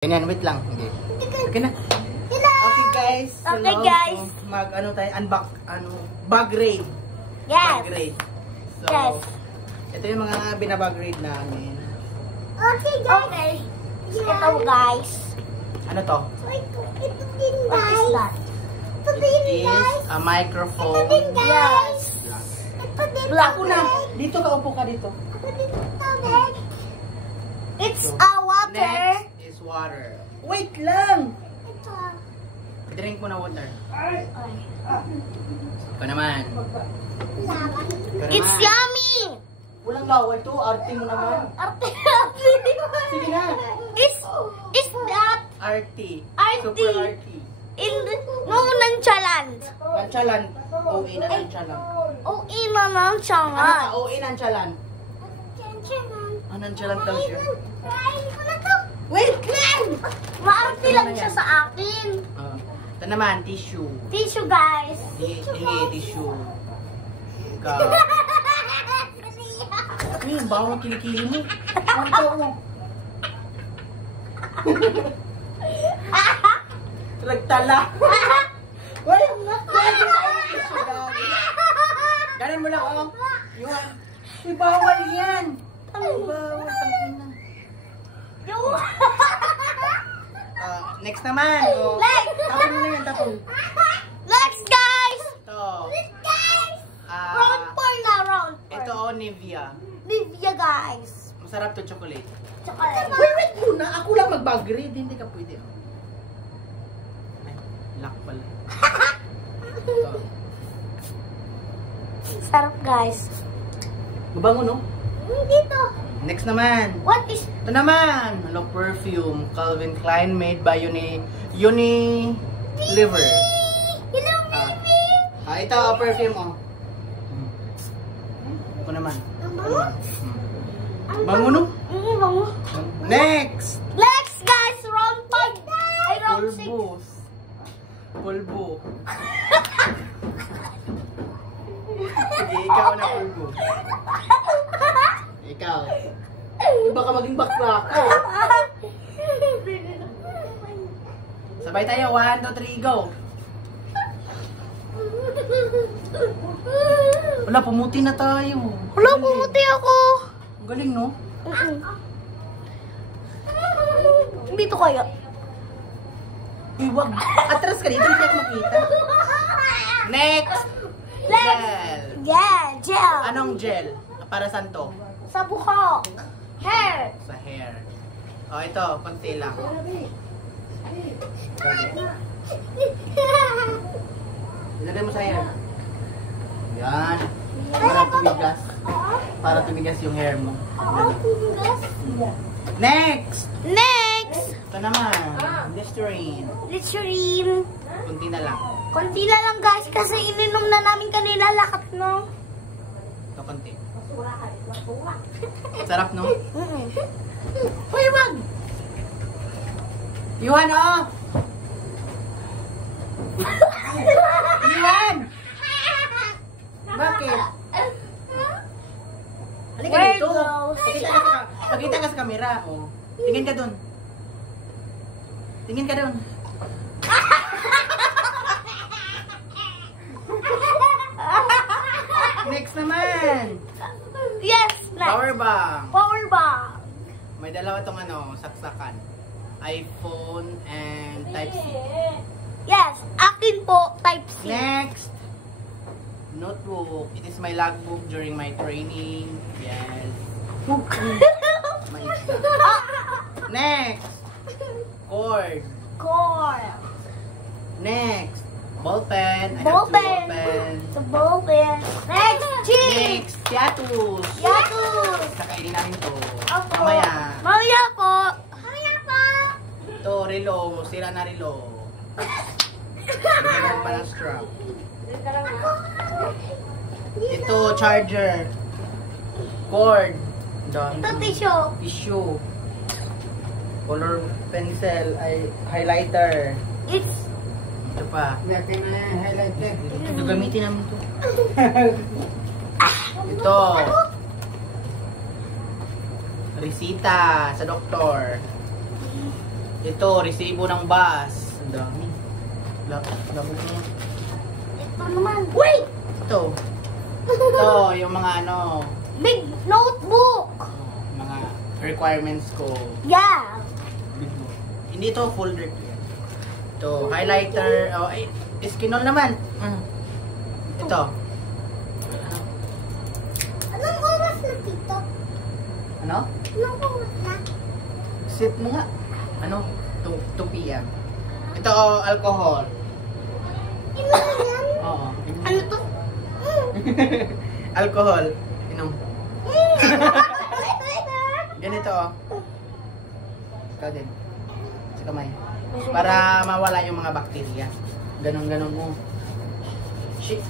Ganyan, wait lang. Hindi. Okay na. Okay guys. Okay guys. So, mag-ano tayo, bag raid. Yes. Bag raid. So, Yes. ito yung mga binabag raid namin. Okay guys. Okay. Ito guys. Ano to? Ito din guys. What is that? Ito din It is a microphone. Ito din guys. Ito din Ako na. Dito ka, upo ka dito. Ito din guys. It's a water. Next is water. Wait lang. Ito. Drink mo na water. Ito naman. It's yummy. Walang lawal to. Arte mo naman. Sige na. Is that Arty. Arty. Super arty. in no nonchalant? Nonchalant. O-E na nonchalant. Oh, ina nonchalant. Ano ka? O-E nonchalant. Ah, nonchalant daw siya. Wait lang! Maarte lang siya sa akin. Ito naman, tissue. Tissue, guys. Hingi, tissue. Ikaw. Ano yung bawang kilikili mo? Ano ito mo? Nagtala. Wala nga. Ganan mo lang, oh. Yun. May bawal yan. Ano bawal? Tangina. Next naman. Oh. Next. Tapon mo na yan, tapon. Next, guys. Ito. Round 4 na, round 4. Ito, oh, Nivea. Nivea, guys. Masarap to chocolate. Chocolate. Wait muna. Ako lang mag-bag-grade. Hindi ka pwede. Oh. Ay, lock pala. Ito. Sarap, guys. Mabango, no? Dito. Next naman. What is... Ito naman. Ano, perfume. Calvin Klein made by Unilever. Hello, baby. Ito, perfume, oh. Ito naman. Bango, no? Bango. Next! Next, guys. Round 5. Ay, round 6. Pulbos. Pulbo. Sige, ikaw na pulbo. Ikaw. Baka maging bakla ako. Sabay tayo. 1, 2, 3, go. Wala, pumuti na tayo. Wala, pumuti ako. Ang galing, no? Dito kayo. Iwag. Atras ka dito. Hindi ako makita. Next. Gel. Yeah, gel. Anong gel? Para saan to? Sa buhok. Hair. Sa hair. Oh, ito. Konti lang. Ilagay mo sa hair. Yan. Para tumigas. Para tumigas yung hair mo. Next! Next. Ito naman. Listerine. Listerine. Kunti na lang. Konti na lang, guys, kasi ininom na namin kanila lakat, no? Ito konti. Sarap, no? Uy, wag! Yuhan, oh! Yuhan! Bakit? Halika Where dito. goes? Pakita ka sa camera. Oh. Tingin ka dun. Tingin ka dun. Next naman. Yes, next. Power bank. Power bank. May dalawa tong saksakan. iPhone and Type-C. Yes, akin po, Type-C. Next. Notebook. It is my logbook during my training. Yes. Next. Cord. Cord. Next. Ballpen. I have Ballpen. two ballpen. Sa ballpen. Next, cheese. Next. Yatus. Yatus. Kakainin namin to. Opo. Mamaya. Mamaya po. Mamaya po. Ito, relo. Sira na relo. Bigyan pa ng strap. Ito, charger. Cord. Ito, tissue. Tissue. Color pencil. Ay, highlighter. It's... Ito pa. Natin na highlighter. Ito, gamitin namin ito. Ito. Resita sa doktor. Ito, resibo ng bus. Ang dami. Labo mo. Ito naman. Wait! Ito. Ito, yung mga ano, Big notebook. mga requirements ko. Yeah. Big book. Hindi to folder. Ito, highlighter. Oh, ay, iskinol naman. Ito. Anong oras na, Tito? Ano? Anong oras na? Set mo nga. Ano? 2 p.m. Ito, alcohol. Inom yan? Oo. Ano to? Alcohol. Inom. Ganito, oh. Ikaw din. Sa kamay. Para mawala yung mga bakterya. Ganon mo. Shit.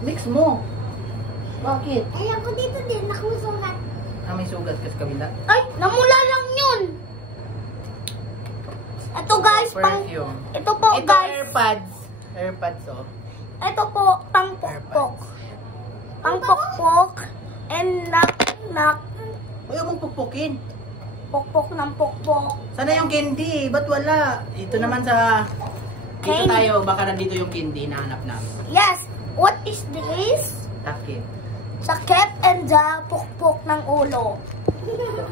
Mix mo. Bakit? Ay, ako dito din. Nakusukat. May sugat ka sa kabila. Ay, namula lang yun. Ito guys, Perfume. ito po Ito, guys. AirPods. AirPods, oh. Ito po, pangpokpok. Pangpokpok. And knock. Huwag mong pukpukin. Pokpok ng pokpok. Sana yung candy. Ba't wala? Ito naman sa... Dito Candy. tayo. Baka nandito yung candy. Nahanap namin. Yes. What is this? Takip. Sakit and the pokpok ng ulo.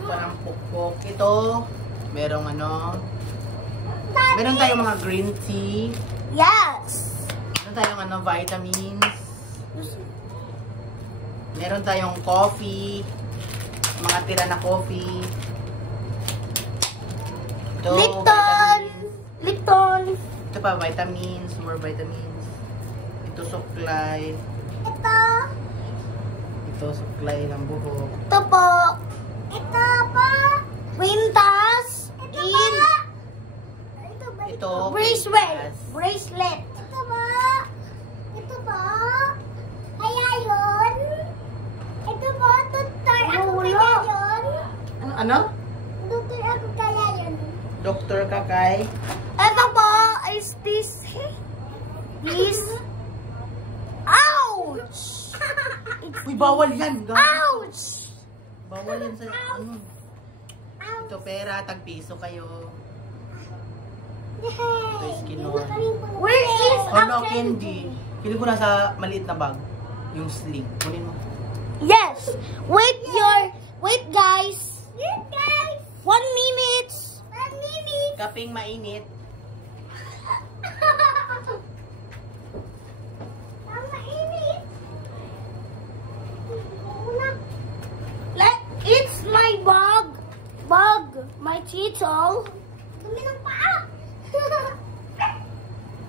Parang pukpok. Ito. Merong ano. Meron tayong mga green tea. Yes. Meron tayong ano, vitamins. Meron tayong coffee. Mga tira na coffee. Ito, Lipton. vitamins. Lipton. Ito pa, vitamins. More vitamins. Ito, suklay. Ito. Ito, suklay ng buhok. Ito po. Ito po. Quintas. Ito, Bracelet. pintas. Bracelet. Ito po. Ito po. Kaya yun. Ito po. Doktor ako kaya yun. Ano? Doktor ako kaya yun. Doktor ka kay? Ito po is this. Ouch! Uy, bawal yan. Gago. Ouch! Bawal yan sa ano. Ito, pera. Tag-piso kayo. Ito, skinol. Where is Ano, a candy. Feeling ko nasa maliit na bag. Yung sling. Kunin mo. Yes. Wait guys. 1 minute. 1 minute. Kaping mainit. It's my bag. My tito. Dumi ng paa.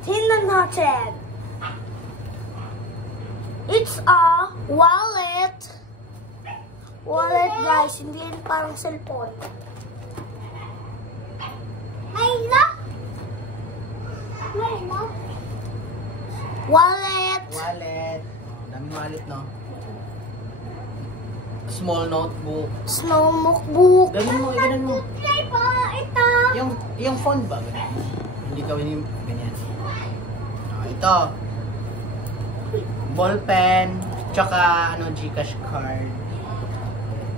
Tingnan natin. It's a wallet. Wallet guys, hindi yan parang cellphone. Ay, look. Wallet. Wallet. Daming wallet, no? Small notebook. Snow notebook. Ganun mo, ganun mo. Try po, ito. Yung phone ba? Ganun. Hindi gawin yung ganyan. Ito. Ballpen. Tsaka, ano, Gcash card.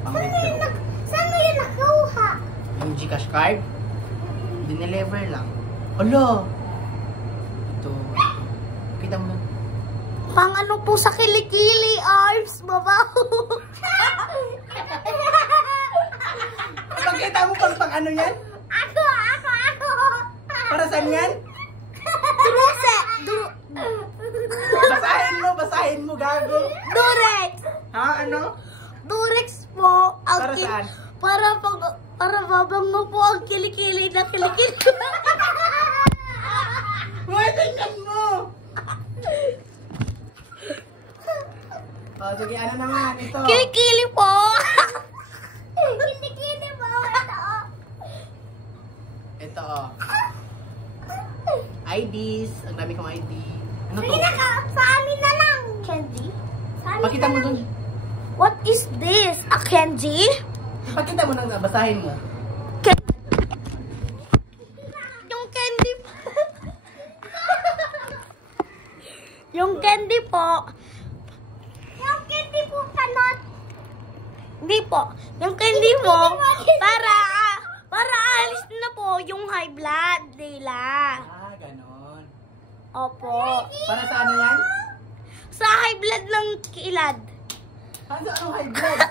Pang-withdraw. Saan mo yun nakuha? Yung Gcash card, dineliver lang. Hala! Ito. Kita mo lang. Pang ano po sa kilikili arms, babaw. Pakita mo pang ano yan? Ako. Para saan yan? Duruse. Basahin mo, gago. Durex. Ha, ano? Durex po. Ang Para saan? Para babango po ang kilikili na kilikili. Uy, tingnan mo! Oh, sige, ano naman? Ito. Kilikili po. Kilikili po. Ito, oh. IDs. Ang dami kong ID. Ano to? Sige na ka. Sa amin na lang. Candy? Sa amin Pakita na mo lang. dun. What is this? A candy? Pakita mo na, basahin mo. Yung candy po. Yung candy po. Yung candy po kanot. Hindi po. Yung candy po para alis na po po yung high blood nila. Ah, ganon. Opo. Para sa ano yan? Sa high blood ng kilad. Ano high blood?